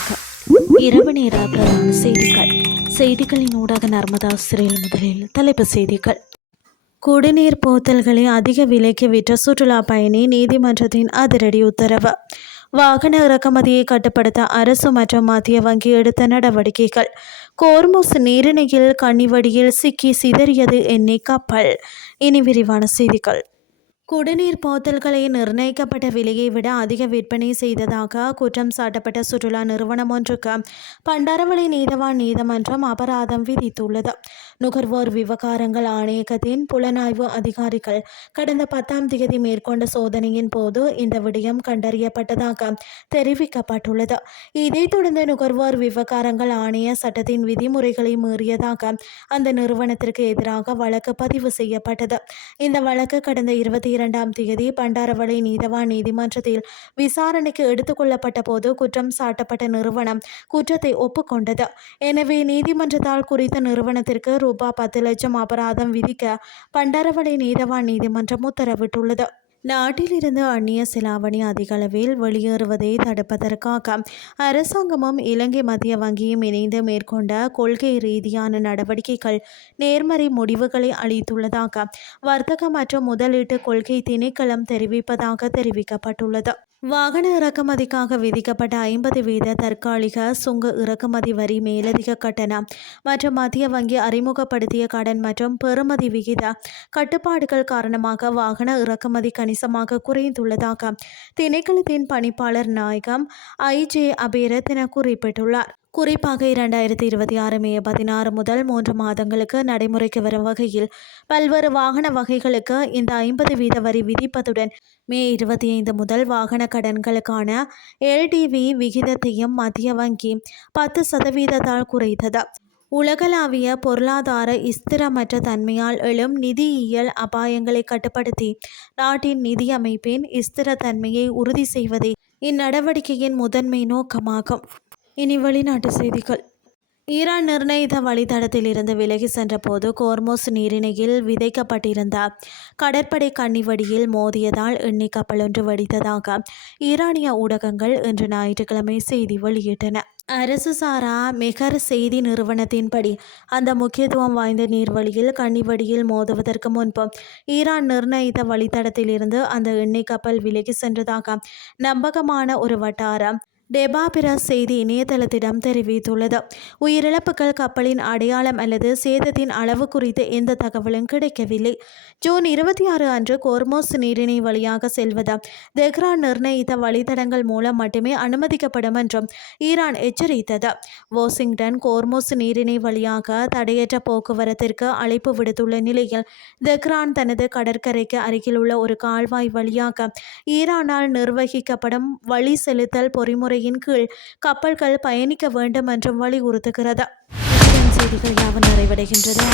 வணக்கம். இரவு நேர பிரதான செய்திகள். செய்திகளின் ஊடாக நர்மதா சிறையில் முதலில் தலைப்புச் செய்திகள். குடிநீர் போத்தல்களை அதிக விலைக்கு விற்ற சுற்றுலா பயணி நீதிமன்றத்தின் அதிரடி உத்தரவு. வாகன இறக்குமதியை கட்டுப்படுத்த அரசு மற்றும் மத்திய வங்கி எடுத்த நடவடிக்கைகள். கோர்முஸ் நீரிணையில் கன்னிவடியில் சிக்கி சிதறியது எண்ணெய் கப்பல். இனி விரிவான செய்திகள். குடிநீர் போத்தல்களை நிர்ணயிக்கப்பட்ட விலையை விட அதிக விற்பனை செய்ததாக குற்றம் சாட்டப்பட்ட சுற்றுலா நிறுவனம் ஒன்றுக்கு பண்டாரவளை நீதவான் நீதிமன்றம் அபராதம் விதித்துள்ளது. நுகர்வோர் விவகாரங்கள் ஆணையகத்தின் புலனாய்வு அதிகாரிகள் கடந்த 10ஆம் தேதி மேற்கொண்ட சோதனையின் போது இந்த விடயம் கண்டறியப்பட்டதாக தெரிவிக்கப்பட்டுள்ளது. இதைத் தொடர்ந்து நுகர்வோர் விவகாரங்கள் ஆணைய சட்டத்தின் விதிமுறைகளை மீறியதாக அந்த நிறுவனத்திற்கு எதிராக வழக்கு பதிவு செய்யப்பட்டது. இந்த வழக்கு கடந்த 22ஆம் தேதி பண்டாரவளை நீதவான் நீதிமன்றத்தில் விசாரணைக்கு எடுத்துக்கொள்ளப்பட்ட போது குற்றம் சாட்டப்பட்ட நிறுவனம் குற்றத்தை ஒப்புக்கொண்டது. எனவே நீதிமன்றத்தால் குறித்த நிறுவனத்திற்கு ரூபாய் 10 லட்சம் அபராதம் விதிக்க பண்டாரவளை நீதவான் நீதிமன்றம் உத்தரவிட்டுள்ளது. நாட்டிலிருந்து அந்நிய செலாவணி அதிக அளவில் வெளியேறுவதை தடுப்பதற்காக அரசாங்கமும் இலங்கை மத்திய வங்கியும் இணைந்து மேற்கொண்ட கொள்கை ரீதியான நடவடிக்கைகள் நேர்மறை முடிவுகளை அளித்துள்ளதாக வர்த்தக மற்றும் முதலீட்டு கொள்கை திணைக்களம் தெரிவிப்பதாக தெரிவிக்கப்பட்டுள்ளது. வாகன இறக்குமதிக்காக விதிக்கப்பட்ட 50% தற்காலிக சுங்க இறக்குமதி வரி மேலதிக கட்டணம் மற்றும் மத்திய வங்கி அறிமுகப்படுத்திய கடன் மற்றும் பெறுமதி விகித கட்டுப்பாடுகள் காரணமாக வாகன இறக்குமதி கணிசமாக குறைந்துள்ளதாக திணைக்களத்தின் பணிப்பாளர் நாயகம் IJ அபேரத்ன குறிப்பிட்டுள்ளார். குறிப்பாக 2026 மே 16 முதல் 3 மாதங்களுக்கு நடைமுறைக்கு வரும் வகையில் பல்வேறு வாகன வகைகளுக்கு இந்த 50% வரி விதிப்பதுடன் மே 25 முதல் வாகன கடன்களுக்கான LTV விகிதத்தையும் மத்திய வங்கி 10% குறைத்தது. உலகளாவிய பொருளாதார ஸ்திரமற்ற தன்மையால் எழும் நிதியியல் அபாயங்களை கட்டுப்படுத்தி நாட்டின் நிதி அமைப்பின் ஸ்திரத்தன்மையை உறுதி செய்வதே இந்நடவடிக்கையின் முதன்மை நோக்கமாகும். இனி வெளிநாட்டு செய்திகள். ஈரான் நிர்ணயித்த வழித்தடத்தில் இருந்து விலகி சென்ற போது கோர்முஸ் நீரிணையில் விதைக்கப்பட்டிருந்த கடற்படை கன்னிவடியில் மோதியதால் எண்ணெய் கப்பல் ஒன்று வெடித்ததாக ஈரானிய ஊடகங்கள் இன்று ஞாயிற்றுக்கிழமை செய்தி வெளியிட்டன. அரசு சாரா மெஹர் செய்தி நிறுவனத்தின்படி அந்த முக்கியத்துவம் வாய்ந்த நீர்வழியில் கன்னிவடியில் மோதுவதற்கு முன்பு ஈரான் நிர்ணயித்த வழித்தடத்தில் இருந்து அந்த எண்ணெய் கப்பல் விலகி சென்றதாக நம்பகமான ஒரு வட்டாரம் டெபாபிரா செய்தி இணையதளத்திடம் தெரிவித்துள்ளது. உயிரிழப்புகள், கப்பலின் அடையாளம் அல்லது சேதத்தின் அளவு குறித்து எந்த தகவலும் கிடைக்கவில்லை. ஜூன் 26 அன்று கோர்முஸ் நீரிணை வழியாக செல்வது தெஹ்ரான் நிர்ணயித்த வழித்தடங்கள் மூலம் மட்டுமே அனுமதிக்கப்படும் என்றும் ஈரான் எச்சரித்தது. வாஷிங்டன் கோர்முஸ் நீரிணை வழியாக தடையற்ற போக்குவரத்திற்கு அழைப்பு விடுத்துள்ள நிலையில் தெஹ்ரான் தனது கடற்கரைக்கு அருகிலுள்ள ஒரு கால்வாய் வழியாக ஈரானால் நிர்வகிக்கப்படும் வழி செலுத்தல் பொறிமுறை கீழ் கப்பல்கள் பயணிக்க வேண்டும் என்றும் வலியுறுத்துகிறது. செய்திகள் யாவும் நிறைவடைகின்றது.